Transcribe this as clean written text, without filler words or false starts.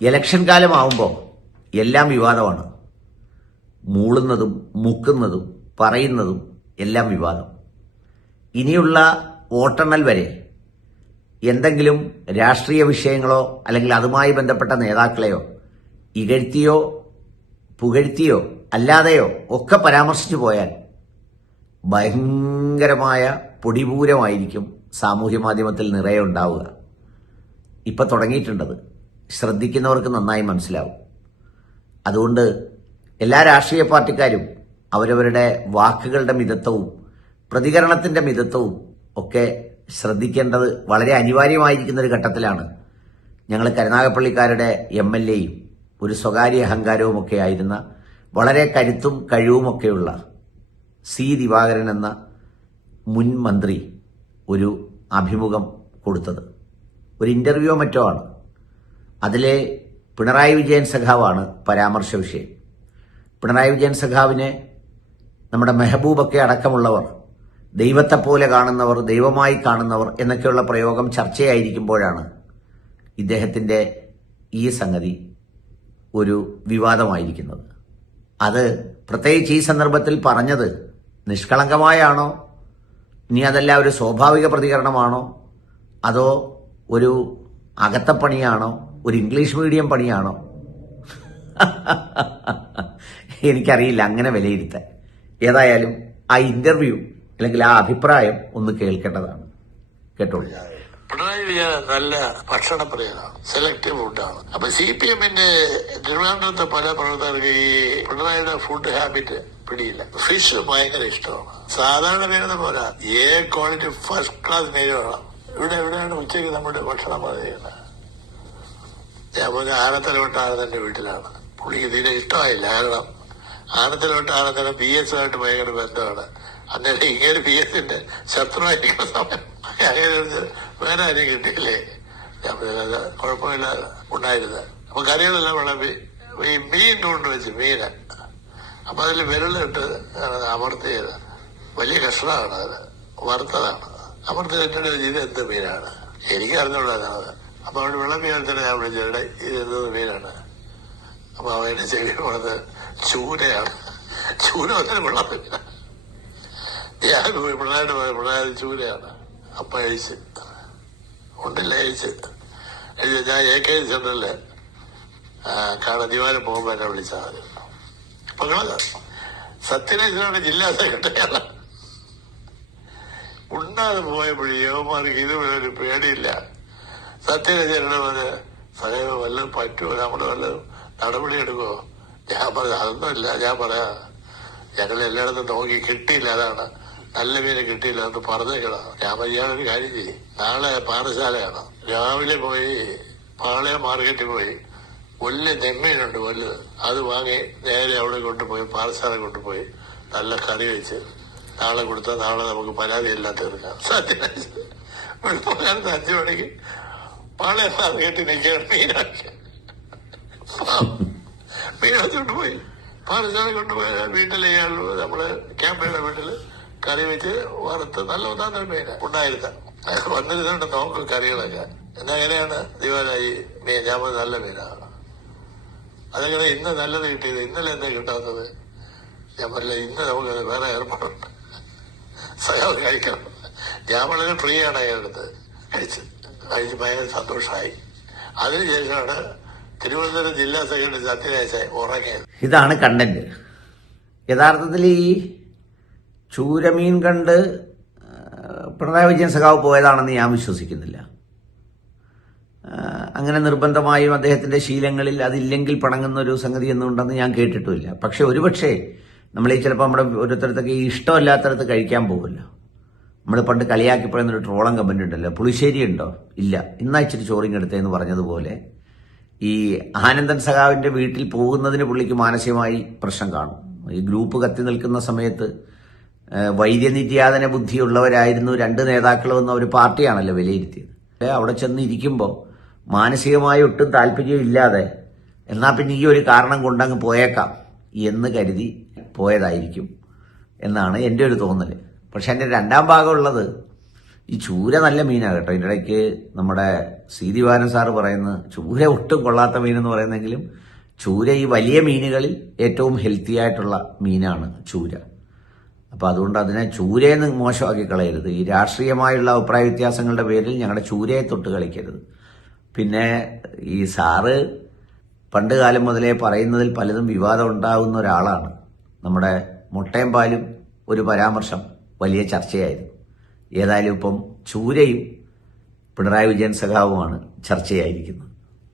Election കാലമാവുമ്പോൾ എല്ലാം വിവാദമാണ്. മൂളുന്നതും മുക്കുന്നതും പറയുന്നതും എല്ലാം വിവാദം. ഇനിയുള്ള വോട്ടെണ്ണൽ വരെ എന്തെങ്കിലും രാഷ്ട്രീയ വിഷയങ്ങളോ അല്ലെങ്കിൽ അതുമായി ബന്ധപ്പെട്ട നേതാക്കളെയോ ഇകഴ്ത്തിയോ പുകഴ്ത്തിയോ അല്ലാതെയോ ഒക്കെ പരാമർശിച്ചു പോയാൽ ഭയങ്കരമായ പൊടിപൂരമായിരിക്കും സാമൂഹ്യ മാധ്യമത്തിൽ നിറയെ ഉണ്ടാവുക. ഇപ്പൊ തുടങ്ങിയിട്ടുണ്ടത്. ശ്രദ്ധിക്കുന്നവർക്ക് നന്നായി മനസ്സിലാവും. അതുകൊണ്ട് എല്ലാ രാഷ്ട്രീയ പാർട്ടിക്കാരും അവരവരുടെ വാക്കുകളുടെ മിതത്വവും പ്രതികരണത്തിന്റെ മിതത്വവും ഒക്കെ ശ്രദ്ധിക്കേണ്ടത് വളരെ അനിവാര്യമായിരിക്കുന്ന ഒരു ഘട്ടത്തിലാണ് ഞങ്ങൾ കരുനാഗപ്പള്ളിക്കാരുടെ MLAയും ഒരു സ്വകാര്യ അഹങ്കാരവുമൊക്കെ ആയിരുന്ന വളരെ കരുത്തും കഴിവുമൊക്കെയുള്ള സി ദിവാകരൻ എന്ന മുൻ മന്ത്രി ഒരു അഭിമുഖം കൊടുത്തത്. ഒരു ഇന്റർവ്യൂ മറ്റോ ആണ്. അതിലെ പിണറായി വിജയൻ സഖാവാണ് പരാമർശ വിഷയം. പിണറായി വിജയൻ സഖാവിനെ നമ്മുടെ മെഹബൂബൊക്കെ അടക്കമുള്ളവർ ദൈവത്തെപ്പോലെ കാണുന്നവർ, ദൈവമായി കാണുന്നവർ എന്നൊക്കെയുള്ള പ്രയോഗം ചർച്ചയായിരിക്കുമ്പോഴാണ് ഇദ്ദേഹത്തിന്റെ ഈ സംഗതി ഒരു വിവാദമായിരിക്കുന്നത്. അത് പ്രത്യേകിച്ച് ഈ സന്ദർഭത്തിൽ പറഞ്ഞത് നിഷ്കളങ്കമായാണോ, ഇനി അതല്ല ഒരു സ്വാഭാവിക പ്രതികരണമാണോ, അതോ ഒരു അകത്തപ്പണിയാണോ, ഒരു ഇംഗ്ലീഷ് മീഡിയം പണിയാണോ, എനിക്കറിയില്ല അങ്ങനെ വിലയിരുത്താൻ. ഏതായാലും ആ ഇന്റർവ്യൂ അല്ലെങ്കിൽ ആ അഭിപ്രായം ഒന്ന് കേൾക്കേണ്ടതാണ്. കേട്ടോളൂ. പിണറായി വിജയൻ നല്ല ഭക്ഷണപ്രിയനാണ്, സെലക്റ്റീവ് ഫുഡാണ്. അപ്പൊ CPM-ന്റെ തിരുവനന്തപുരത്തെ പല പ്രവർത്തകർക്ക് ഈ പിണറായിയുടെ ഫുഡ് ഹാബിറ്റ് പിടിയില്ല. ഫിഷ് ഭയങ്കര ഇഷ്ടമാണ്. സാധാരണ മീനെന്ന പോലെ ക്വാളിറ്റി ഫസ്റ്റ് ക്ലാസ് മീൻ വേണം. എവിടെയാണ് ഉച്ചയ്ക്ക് നമ്മുടെ ഭക്ഷണം ചെയ്യുന്നത്? ഞാൻ പോലെ ആനത്തലോട്ടാണ് എന്റെ വീട്ടിലാണ്. പുള്ളിക്ക് തീരെ ഇഷ്ടമായില്ല. കാരണം ആനത്തലോട്ടാണെന്നേരം PS-ആയിട്ട് ഭയങ്കര ബന്ധമാണ്. അന്നേരം ഇങ്ങനെ PS-ന്റെ ശത്രുവായിരിക്കുന്ന സമയം അങ്ങനെ വേറെ ആരും കിട്ടിയില്ലേ? ഞാൻ കുഴപ്പമില്ലാതെ ഉണ്ടായിരുന്നത്. അപ്പൊ കറികളെല്ലാം വിളമ്പി ഈ മീൻ കൊണ്ടുവച്ച് മീന്. അപ്പൊ അതിൽ വിരലിട്ട് അമർത്തിയത് വലിയ കഷ്ണമാണ്. അത് വറുത്തതാണ്. അമർത്തിട്ട് ഇത് എന്ത് മീനാണ്? എനിക്ക് അറിഞ്ഞുകൊണ്ടാണത്. അപ്പൊ അവിടെ വിളമ്പി എടുത്തിട്ട് ഞാൻ വിളിച്ചത് ഇത് എന്ത് മീനാണ്? അപ്പൊ അവന്റെ ചെവി പറഞ്ഞത് ചൂരയാണ്. ചൂര ഒന്നിനും വിളമ്പില്ല. ഞാൻ പിള്ളേരുടെ ചൂരയാണ്. അപ്പൊ അഴിച്ച് ഉണ്ടില്ല അഴിച്ച് ഞാൻ AK സെന്ററില് ദിവാരം പോകുമ്പോ എന്നെ വിളിച്ചാൽ മതി. മകള് സത്യനേശ്വരയുടെ ജില്ലാ സെക്രട്ടറിയാണ്. ഉണ്ണാതെ പോയപ്പോഴേ യവന്മാർക്ക് ഇതുവരെ പേടിയില്ല. സത്യനേശ്വരന്റെ പോലെ സഹയം വല്ലതും പറ്റുമോ, നമ്മള് വല്ലതും നടപടി എടുക്കുമോ? ഞാൻ പറഞ്ഞു അതൊന്നുമില്ല. ഞാൻ പറയാം, ഞങ്ങൾ എല്ലായിടത്തും നോക്കി കിട്ടിയില്ല, അതാണ് നല്ല മീനെ കിട്ടിയില്ല എന്ന് പറഞ്ഞേക്കണം. ഞാൻ ഇയാളൊരു കാര്യം ചെയ്യും, നാളെ പാറശാലയാണ്, രാവിലെ പോയി പാളയം മാർക്കറ്റിൽ പോയി വലിയ നെമ്മീനുണ്ട് വലുത്, അത് വാങ്ങി നേരെ അവിടെ കൊണ്ടുപോയി പാറശാല കൊണ്ടുപോയി നല്ല കറി വെച്ച് നാളെ കൊടുത്താൽ നാളെ നമുക്ക് പരാതിയെല്ലാം തീർക്കാം. സത്യനാശം വെളുപ്പകാലത്ത് 5 മണിക്ക് പാളയം മാർക്കറ്റിൽ നിൽക്കുകയാണ് മീനാക്കി മീനോട്ട് പോയി പാറശാല കൊണ്ടുപോയി വീട്ടിലെ നമ്മള് ക്യാമ്പയുടെ വീട്ടില് കറി വെച്ച് വറുത്ത് നല്ല ഒന്നാം മീന ഉണ്ടായിരുന്ന വന്നിരുന്നുണ്ട് നോക്കും കറികളൊക്കെ. എന്നാ എങ്ങനെയാണ് ദിവാനായി മീൻ? ഞാൻ നല്ല മീനാണ്. അതെങ്ങനെ ഇന്ന് നല്ലത് കിട്ടിയത്? ഇന്നലെ എന്താ കിട്ടാത്തത്? ഞാൻ പറയില്ല, ഇന്ന് നമുക്ക് വേറെ ഏർപ്പാടുണ്ട്, സഹാവ് കഴിക്കണം. ഞാൻ വളരെ ഫ്രീ ആണ് അയാളടുത്ത് കഴിച്ച് ഭയങ്കര സന്തോഷമായി. അതിനുശേഷമാണ് തിരുവനന്തപുരം ജില്ലാ സെക്രട്ടറി സത്യനാശായി ഉറങ്ങിയത്. ഇതാണ് കണ്ടന്റ്. യഥാർത്ഥത്തിൽ ഈ ചൂരമീൻ കണ്ട് പിണറായി വിജയൻ സഖാവ് പോയതാണെന്ന് ഞാൻ വിശ്വസിക്കുന്നില്ല. അങ്ങനെ നിർബന്ധമായും അദ്ദേഹത്തിന്റെ ശീലങ്ങളിൽ അതില്ലെങ്കിൽ പണങ്ങുന്ന ഒരു സംഗതി എന്നുണ്ടെന്ന് ഞാൻ കേട്ടിട്ടുമില്ല. പക്ഷെ ഒരുപക്ഷെ നമ്മൾ ഈ ചിലപ്പോൾ നമ്മുടെ ഓരോരുത്തരത്തൊക്കെ ഈ ഇഷ്ടമല്ലാത്തടത്ത് കഴിക്കാൻ പോകുമല്ലോ. നമ്മൾ പണ്ട് കളിയാക്കി പറയുന്നൊരു ട്രോളം കമന്റ് ഉണ്ടല്ലോ, പുളിശ്ശേരി ഉണ്ടോ? ഇല്ല, ഇന്നാ ഇച്ചിരി ചോറിങ് എടുത്തേന്ന് പറഞ്ഞതുപോലെ ഈ ആനന്ദൻ സഖാവിന്റെ വീട്ടിൽ പോകുന്നതിന് പുള്ളിക്ക് മാനസികമായി പ്രശ്നം കാണും. ഈ ഗ്രൂപ്പ് കത്തി നിൽക്കുന്ന സമയത്ത് വൈദ്യനിര്യാതന ബുദ്ധിയുള്ളവരായിരുന്നു 2 നേതാക്കളെന്ന് ഒരു പാർട്ടിയാണല്ലോ വിലയിരുത്തിയത്. അവിടെ ചെന്ന് ഇരിക്കുമ്പോൾ മാനസികമായി ഒട്ടും താല്പര്യമില്ലാതെ എന്നാ പിന്നെ ഈ ഒരു കാരണം കൊണ്ടങ്ങ് പോയേക്കാം എന്ന് കരുതി പോയതായിരിക്കും എന്നാണ് എൻ്റെ ഒരു തോന്നൽ. പക്ഷെ എൻ്റെ രണ്ടാം ഭാഗമുള്ളത് ഈ ചൂര നല്ല മീനാണ് കേട്ടോ. ഇതിൻ്റെ ഇടയ്ക്ക് നമ്മുടെ സീതിവാരൻ സാറ് പറയുന്നത് ചൂര ഒട്ടും കൊള്ളാത്ത മീനെന്ന് പറയുന്നെങ്കിലും ചൂര ഈ വലിയ മീനുകളിൽ ഏറ്റവും ഹെൽത്തി ആയിട്ടുള്ള മീനാണ് ചൂര. അപ്പോൾ അതുകൊണ്ട് അതിനെ ചൂരയെന്ന് മോശമാക്കി കളയരുത്. ഈ രാഷ്ട്രീയമായുള്ള അഭിപ്രായ വ്യത്യാസങ്ങളുടെ പേരിൽ ഞങ്ങളുടെ ചൂരയെ തൊട്ട് കളിക്കരുത്. പിന്നെ ഈ സാറ് പണ്ട് കാലം മുതലേ പറയുന്നതിൽ പലതും വിവാദം ഉണ്ടാകുന്ന ഒരാളാണ്. നമ്മുടെ മുട്ടയും പാലും ഒരു പരാമർശം വലിയ ചർച്ചയായിരുന്നു. ഏതായാലും ഇപ്പം ചൂരയും പിണറായി വിജയൻ സഖാവുമാണ് ചർച്ചയായിരിക്കുന്നത്.